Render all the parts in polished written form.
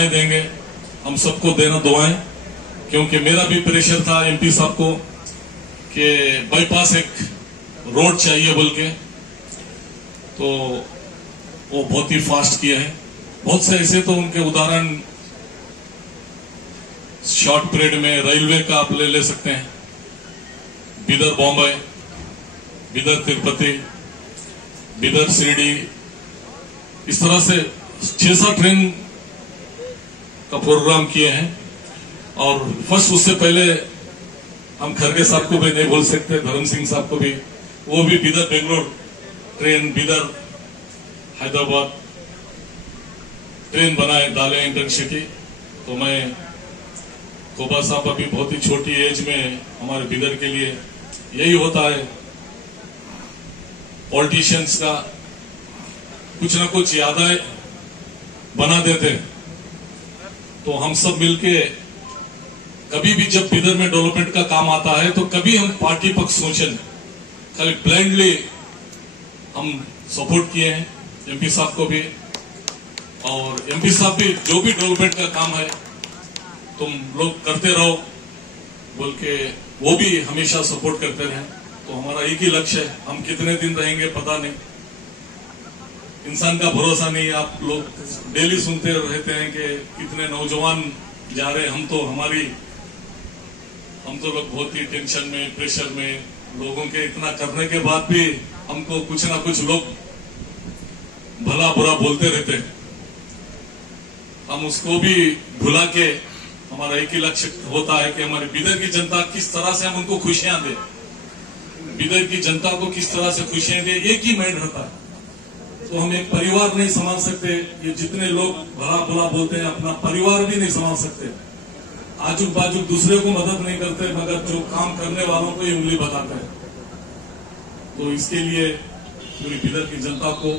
दुआएं देंगे, हम सबको देना दुआएं, क्योंकि मेरा भी प्रेशर था एमपी साहब को कि बाईपास एक रोड चाहिए बोल के, तो वो बहुत ही फास्ट किए हैं। बहुत से ऐसे तो उनके उदाहरण शॉर्ट पीरियड में रेलवे का आप ले सकते हैं, बिदर बॉम्बे, बिदर तिरुपति, बिदर शिरडी, इस तरह से 6-7 ट्रेन का प्रोग्राम किए हैं। और फर्स्ट उससे पहले हम खरगे साहब को भी नहीं बोल सकते, धर्म सिंह साहब को भी, वो भी बिदर बेंगलोर ट्रेन, बिदर हैदराबाद ट्रेन बनाए, डाले इंटरसिटी। तो मैं कोबा साहब अभी बहुत ही छोटी एज में हमारे बिदर के लिए, यही होता है पॉलिटिशियंस का, कुछ ना कुछ यादें बना देते। तो हम सब मिलके कभी भी जब बिदर में डेवलपमेंट का काम आता है तो कभी हम पार्टी पक्ष सोचें, खाली ब्लाइंडली हम सपोर्ट किए हैं एमपी साहब को भी। और एमपी साहब भी जो भी डेवलपमेंट का काम है तुम लोग करते रहो बोल के वो भी हमेशा सपोर्ट करते रहे। तो हमारा एक ही लक्ष्य है, हम कितने दिन रहेंगे पता नहीं, इंसान का भरोसा नहीं। आप लोग डेली सुनते रहते हैं कि कितने नौजवान जा रहे हैं, हम तो लोग बहुत ही टेंशन में, प्रेशर में, लोगों के इतना करने के बाद भी हमको कुछ ना कुछ लोग भला बुरा बोलते रहते हैं। हम उसको भी भुला के हमारा एक ही लक्ष्य होता है कि हमारी बिदर की जनता किस तरह से हम उनको खुशियां दें, बिदर की जनता को किस तरह से खुशियां दें, एक ही माइंड रहता है। तो हम एक परिवार नहीं संभाल सकते, ये जितने लोग भला बुरा बोलते हैं अपना परिवार भी नहीं संभाल सकते, आजू बाजू दूसरे को मदद नहीं करते, मगर जो काम करने वालों को ही उंगली बताते हैं। तो इसके लिए पूरी बिदर की जनता को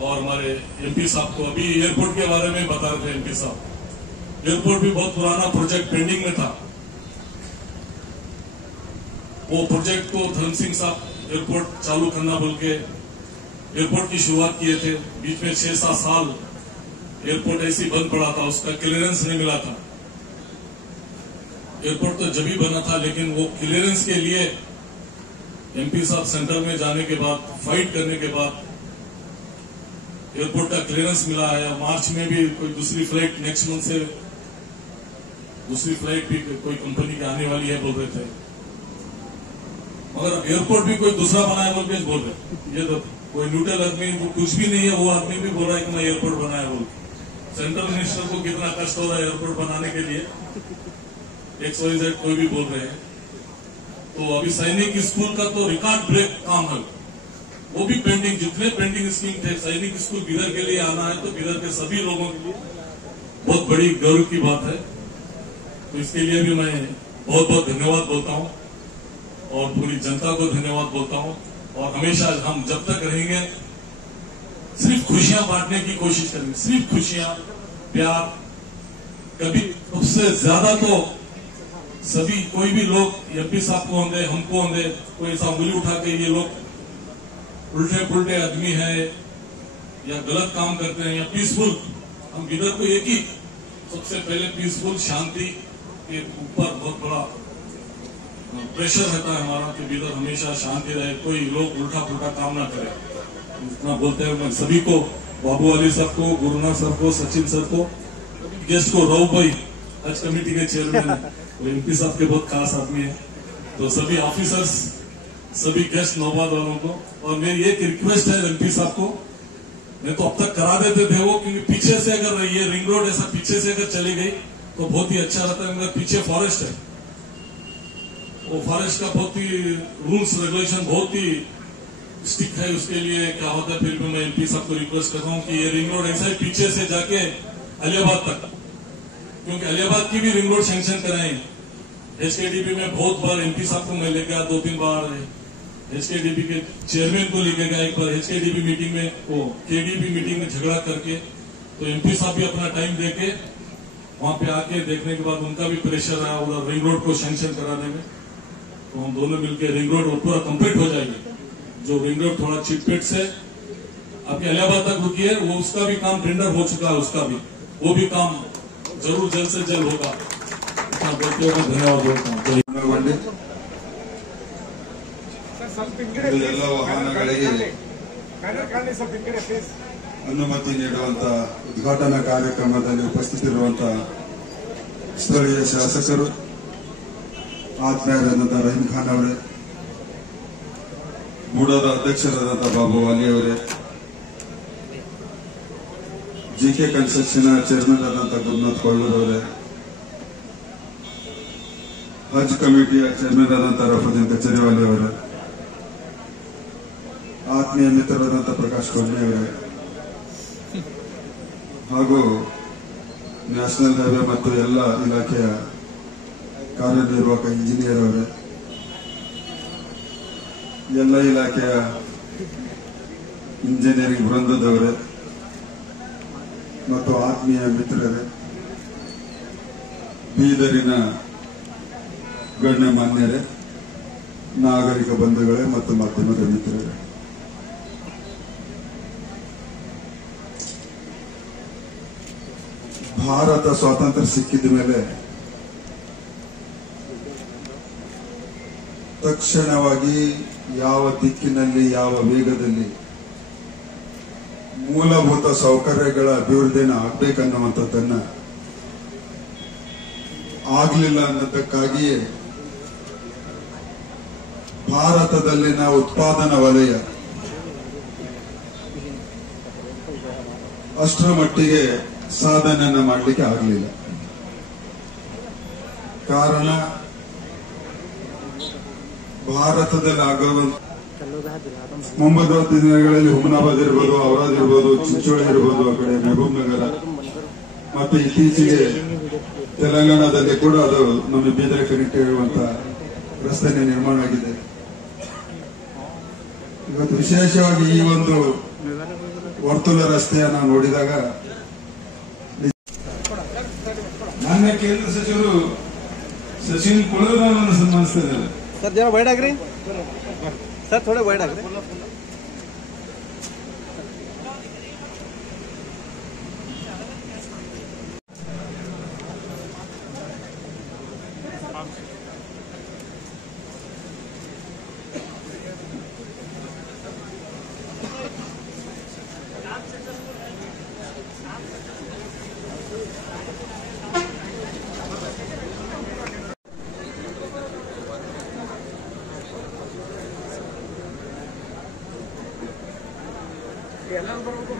और हमारे एमपी साहब को, अभी एयरपोर्ट के बारे में बता रहे थे एमपी साहब, एयरपोर्ट भी बहुत पुराना प्रोजेक्ट पेंडिंग में था। वो प्रोजेक्ट को धर्म सिंह साहब एयरपोर्ट चालू करना बोल के एयरपोर्ट की शुरुआत किए थे। बीच में 6-7 साल एयरपोर्ट ऐसे ही बंद पड़ा था, उसका क्लियरेंस नहीं मिला था। एयरपोर्ट तो जब ही बना था, लेकिन वो क्लियरेंस के लिए एमपी साहब सेंटर में जाने के बाद, फाइट करने के बाद एयरपोर्ट का क्लियरेंस मिला है। मार्च में भी कोई दूसरी फ्लाइट, नेक्स्ट मंथ से दूसरी फ्लाइट भी कोई कंपनी की आने वाली है बोल रहे थे, मगर एयरपोर्ट भी कोई दूसरा बनाया बोल के बोल रहे। ये तो कोई न्यूट्रल आदमी, वो कुछ भी नहीं है, वो आदमी भी बोल रहा है कि मैं एयरपोर्ट बनाया बोल। सेंट्रल मिनिस्टर को कितना कष्ट हो रहा है एयरपोर्ट बनाने के लिए, XYZ कोई भी बोल रहे हैं। तो अभी सैनिक स्कूल का तो रिकॉर्ड ब्रेक काम है, वो भी पेंडिंग, जितने पेंडिंग स्कीम थे, सैनिक स्कूल बिदर के लिए आना है तो बिदर के सभी लोगों के लिए बहुत बड़ी गर्व की बात है। तो इसके लिए भी मैं बहुत बहुत धन्यवाद बोलता हूं और पूरी जनता को धन्यवाद बोलता हूं। और हमेशा हम जब तक रहेंगे सिर्फ खुशियां बांटने की कोशिश करेंगे, सिर्फ खुशियां, प्यार। कभी उससे ज्यादा तो सभी, कोई भी लोग एमपी साहब को होंगे, हमको होंगे, कोई ऐसा उंगली उठा के ये लोग उल्टे पुल्टे आदमी है या गलत काम करते हैं या पीसफुल, हम बिदर को एक ही सबसे पहले पीसफुल, शांति के ऊपर बहुत बड़ा प्रेशर रहता है हमारा कि बिदर हमेशा शांति रहे, कोई लोग उल्टा पुल्टा काम ना करे। इतना बोलते हैं। मैं सभी को, बाबू अली साहब को, गुरुनाथ साहब को, सचिन सर को, गेस्ट को, राव भाई हज कमेटी के चेयरमैन, एमपी साहब के बहुत खास आदमी है, तो सभी ऑफिसर्स, सभी गेस्ट नौबाद वालों को। और मेरी एक रिक्वेस्ट है एमपी साहब को, नहीं तो अब तक करा देते थे वो, क्योंकि पीछे से अगर ये रिंग रोड ऐसा पीछे से अगर चली गई तो बहुत ही अच्छा रहता है, मगर पीछे फॉरेस्ट है, वो फॉरेस्ट का बहुत ही रूल्स रेगुलेशन बहुत ही स्टिक है, उसके लिए क्या होता है। फिर भी मैं एमपी साहब को रिक्वेस्ट करता हूँ कि ये रिंग रोड ऐसा ही पीछे से जाके अलियाबाद तक, क्योंकि अलियाबाद की भी रिंग रोड सैंक्शन कराएंगे। HKDP में बहुत बार एमपी साहब को मैं ले गया, 2-3 बार HKDP के चेयरमैन को लेके गया, एक बार HKDP मीटिंग में, वो KDP मीटिंग में झगड़ा करके, तो एमपी साहब भी अपना टाइम देके वहां पे आके देखने के बाद उनका भी प्रेशर आया उधर रिंग रोड को सैंक्शन कराने में। तो हम दोनों मिलकर रिंग रोड पूरा कंप्लीट हो जाएगी। जो रिंग रोड थोड़ा चिटपेट से आपके इलाहाबाद तक रुकी है, वो उसका भी काम टेंडर हो चुका है, उसका भी वो भी काम जरूर जल्द से जल्द होगा। इतना बोलते हुए मैं धन्यवाद बोलता हूँ। ಎಲ್ಲ ವಾಹನಗಳಿಗೆ ಅನುಮತಿ ನೀಡುವಂತಹ ಉದ್ಘಾಟನಾ ಕಾರ್ಯಕ್ರಮದಲ್ಲಿ ಉಪಸ್ಥಿತರಿರುವಂತಹ ಸ್ಥಳೀಯ ಶಾಸಕರು, ಆತ್ಮೀಯರಾದಂತಹ ರಹೀಂ ಖಾನ್ ಅವರೇ, ಬೂಡಾದ ಅಧ್ಯಕ್ಷರಾದಂತಹ ಬಾಬು ವಾಲಿ ಅವರೇ, ಜಿಕೆ ಕನ್ಸ್ಟ್ರಕ್ಷನ್ ಚೇರ್ಮನ್ ಆದಂತಹ ಗುರುನಾಥ್ ಕೊಳ್ಳೂರ್ ಅವರೇ, ಹಜ್ ಕಮಿಟಿಯ ಚೇರ್ಮನ್ ಆದಂತಹ ರಫುದ್ದೀನ್ ಕಚೇರಿವಾಲಿ ಅವರೇ, ಆತ್ಮೀಯ ಮಿತ್ರರಾದಂತಹ ಪ್ರಕಾಶ್ ಕೊಡ್ನೆ ಅವರೇ, ಹಾಗೂ ನ್ಯಾಷನಲ್ ಹೈವೇ ಮತ್ತು ಎಲ್ಲ ಇಲಾಖೆಯ ಕಾರ್ಯನಿರ್ವಾಹಕ ಇಂಜಿನಿಯರ್ ಅವರೇ, ಎಲ್ಲ ಇಲಾಖೆಯ ಇಂಜಿನಿಯರಿಂಗ್ ವೃಂದದವರೇ ಮತ್ತು ಆತ್ಮೀಯ ಮಿತ್ರರೇ, ಬೀದರಿನ ಗಣ್ಯಮಾನ್ಯರೇ, ನಾಗರಿಕ ಬಂಧುಗಳೇ ಮತ್ತು ಮಾಧ್ಯಮದ ಮಿತ್ರರೇ, ಭಾರತ ಸ್ವಾತಂತ್ರ್ಯ ಸಿಕ್ಕಿದ ಮೇಲೆ ತಕ್ಷಣವಾಗಿ ಯಾವ ದಿಕ್ಕಿನಲ್ಲಿ, ಯಾವ ವೇಗದಲ್ಲಿ ಮೂಲಭೂತ ಸೌಕರ್ಯಗಳ ಅಭಿವೃದ್ಧಿನ ಆಗ್ಬೇಕನ್ನುವಂಥದ್ದನ್ನ ಆಗ್ಲಿಲ್ಲ ಅನ್ನೋದಕ್ಕಾಗಿಯೇ ಭಾರತದಲ್ಲಿನ ಉತ್ಪಾದನಾ ವಲಯ ಅಷ್ಟರ ಮಟ್ಟಿಗೆ ಸಾಧನೆಯನ್ನ ಮಾಡಲಿಕ್ಕೆ ಆಗಲಿಲ್ಲ. ಕಾರಣ ಭಾರತದಲ್ಲಿ ಆಗುವ ಮುಂಬರುವ ದಿನಗಳಲ್ಲಿ ಹುಮನಾಬಾದ್ ಇರ್ಬೋದು, ಔರಾದ್ ಇರ್ಬೋದು, ಚಿಂಚೋಳಿ ಇರ್ಬೋದು, ಆ ಕಡೆ ಮೆಹಬೂಬ್ ನಗರ, ಮತ್ತೆ ಇತ್ತೀಚೆಗೆ ತೆಲಂಗಾಣದಲ್ಲಿ ಕೂಡ ಅದು ನಮ್ಮ ಬೀದರ್ ಕನೆಕ್ಟ್ ಇರುವಂತಹ ರಸ್ತೆ ನಿರ್ಮಾಣ ಆಗಿದೆ. ಇವತ್ತು ವಿಶೇಷವಾಗಿ ಈ ಒಂದು ವರ್ತುಲ ರಸ್ತೆಯನ್ನ ನೋಡಿದಾಗ ನನ್ನ ಕೇಂದ್ರ ಸಚಿವರು ಸಚಿನ್ ಕುಳೂರನ್ನು ಸನ್ಮಾನಿಸ್ತಾ ಇದ್ದಾರೆ. सर जरा बैठ आगरी सर, थोड़े बैठ आगरी। ಎಲ್ಲರೂ ಬರ್ಬೇಕು.